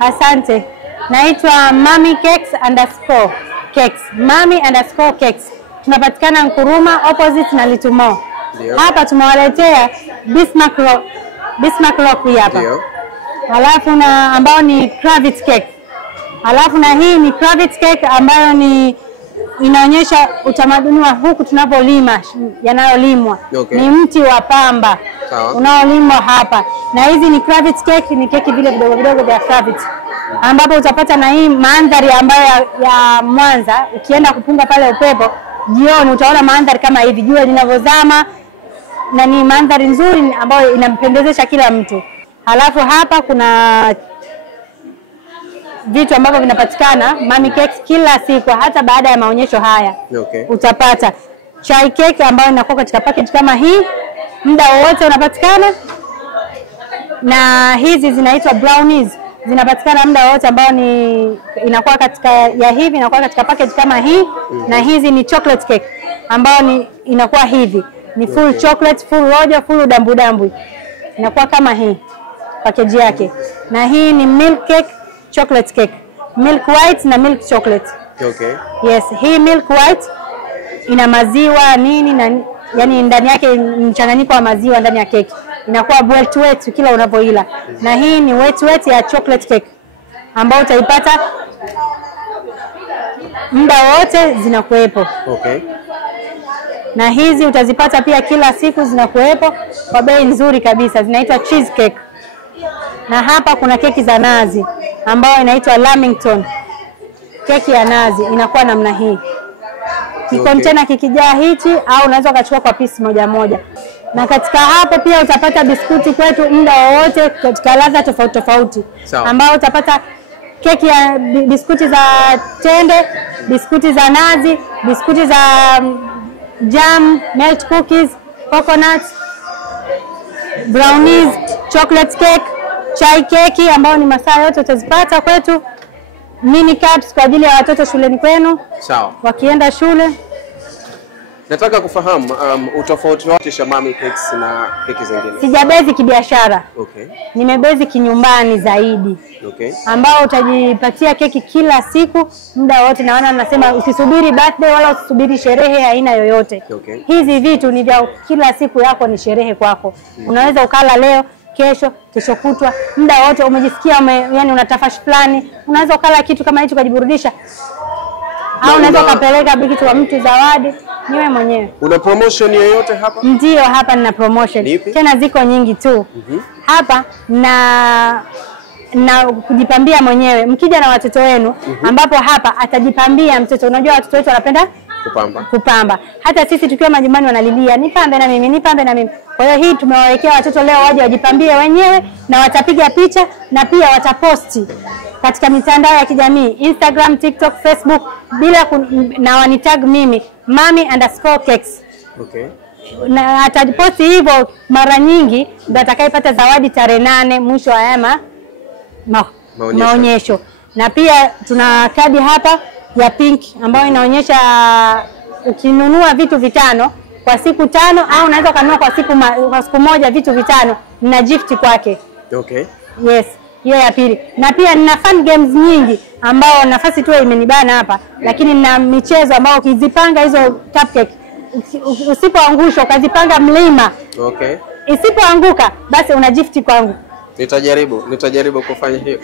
Asante. Naitwa Mami Cakes. Mami_cakes. Tunapatikana Nkuruma opposite na Litumo. Hapa tumewaletea Bismarck Rock hapa. Alafu na ambao ni Kravitz cake. Alafu na hii ni Kravitz cake ambayo ni inaonyesha utamaduni wa huku tunapolima yanayolimwa. Ni mti wa pamba unaolimwa hapa. Na hizi ni Kravitz cake, ni keki vile vidogo vidogo vya Kravitz. Ambapo utapata na hii mandhari ambayo ya Mwanza, ukienda kupunga pale upepo, jioni utaona mandhari kama hivi, jua linavyozama, na ni mandhari nzuri ambayo inampendezesha kila mtu. Halafu hapa kuna vitu ambavyo vinapatikana Mami Cakes kila siku, hata baada ya maonyesho haya. Utapata chai cake ambayo inakuwa katika package kama hii, muda wote unapatikana. Na hizi zinaitwa brownies, zinapatikana muda wote, ambao ni inakuwa katika ya hivi, inakuwa katika package kama hii. Na hizi ni chocolate cake ambayo ni inakuwa hivi, ni full chocolate, full rojo, full dambu. Inakuwa kama hii package yake. Na hii ni milk cake, chocolate cake, milk white na milk chocolate. Yes, hii milk white ina maziwa nini na yani ndani yake mchanganyiko wa maziwa ndani ya keki. Inakuwa wet kila unapoila. Na hii ni wet ya chocolate cake ambayo utaipata muda wote, zinakuepo. Na hizi utazipata pia kila siku, zinakuepo kwa bei nzuri kabisa, zinaitwa cheese cake. Na hapa kuna keki za nazi ambayo inaitwa Lamington. Keki ya nazi inakuwa namna hii. Kikontena kikijaa hichi, au unaweza ukachukua kwa piece moja. Na katika hapo pia utapata biskuti kwetu muda wote katika ladha tofauti. Ambao utapata keki ya biskuti za tende, biskuti za nazi, biskuti za jam, melt cookies, coconut, brownies, chocolate cake, chai keki ambayo ni masaa yote utazipata kwetu. Mini cups kwa ajili ya watoto shuleni kwenu. Wakienda shule. Nataka kufahamu utofauti wake wa Mami Cakes na keki zingine. Sijabezi kibiashara. Nimebezi kinyumbani zaidi. Ambao utajipatia keki kila siku muda wote, na wana nasema usisubiri birthday wala usisubiri sherehe aina yoyote. Hizi vitu ni vya kila siku yako, ni sherehe kwako. Unaweza ukala leo, kesho kutwa, muda wote umejisikia yani unatafash fulani, unaweza ukala kitu kama hicho kujiburudisha. Au unaweza kupeleka kitu kwa mtu zawadi, niwe mwenyewe. Una promotion yoyote hapa? Ndio, hapa nina promotion. Tena ziko nyingi tu. Hapa na kujipambia mwenyewe. Mkija na watoto wenu, ambapo hapa atajipambia mtoto. Unajua watoto wetu wanapenda kupamba. Hata sisi tukiwa majumbani wanalilia, nipambe na mimi. Kwa hiyo hii tumewawekea watoto leo waje wajipambie wenyewe, na watapiga picha na pia wataposti katika mitandao ya kijamii, Instagram, TikTok, Facebook, na wanitag mimi Mami_cakes. Na ataposti hivyo mara nyingi, ndio atakayepata zawadi tarehe 8 mwisho wa maonyesho. Na pia tuna kadi hapa ya pink ambayo inaonyesha ukinunua vitu 5 kwa siku 5, au unaweza kununua kwa siku moja vitu 5 na gift kwake. Yes, hiyo ya pili. Na pia nina fun games nyingi ambao nafasi tu imenibana hapa, lakini nina michezo ambao ukizipanga hizo cupcake, usipoangusha ukazipanga mlima, isipoanguka basi una gift kwangu. Nitajaribu kufanya hiyo.